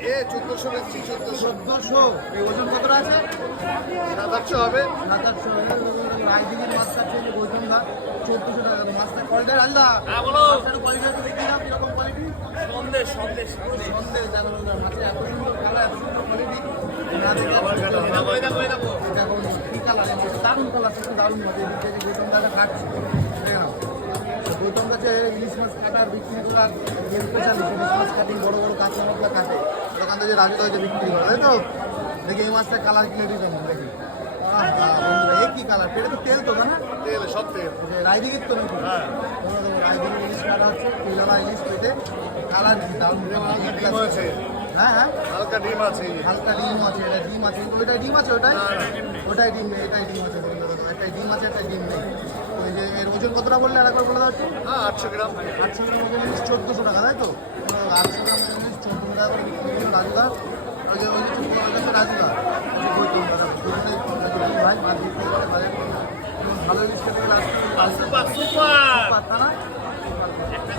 এ 1400 বেচছি 1400 1400 ওজন কতটা আছে? 700 হবে। 700 রাইডিংয়ের মাছটা আছে গৌতমদা 1400 টাকা মাছটা কোয়ালিটি আলাদা। হ্যাঁ বলো। মাছটা কোয়ালিটি একটু দেখি না কিরকম কোয়ালিটি? সন্দেশ সন্দেশ সন্দেশ জানো না মাছের এত সুন্দর কালার এত সুন্দর কোয়ালিটি না দেখে দেখো এটা কি কালার দারুণ কালার কিন্তু দারুণ মজা এই যে গৌতমদাটা কাটছে দেখে নাও গৌতম কাছে ইলিশ মাছ কাটার বিক্রি করার যে স্পেশাল ইলিশ মাছ কাটিং বড় বড় কাঁচা মশলা কাটে দোকান থেকে রাজু দাকে বিক্রি করে তাই তো দেখি এই মাছটা কালার ক্লিয়ারি কেমন দেখি এই কি কালার এটা তো তেল তো না তেল সব তেল রাইডিংয়ের তো নাকি হ্যাঁ রাইডিং ইলিশ কাটা হচ্ছে তেলালা ইলিশ পেটে কালার দারুণ ডিম আছে হ্যাঁ হ্যাঁ হালকা ডিম আছে হালকা ডিম আছে এটা ডিম আছে কিন্তু ওইটাই ডিম আছে ওটাই ওটাই ডিম নেই এটাই ডিম আছে একটাই ডিম আছে একটাই ডিম নেই ওই যে এর ওজন কতটা বললে আরেকবার বলে দাও হ্যাঁ 800 গ্রাম 800 গ্রাম ওজন ইলিশ 1400 টাকা তাই তো 800 গ্রাম ওজন ইলিশ 1400 টাকা করে বিক্রি করলো রাজুদা ওই যে রাজুদা ভাই ভালো ইলিশ খেতে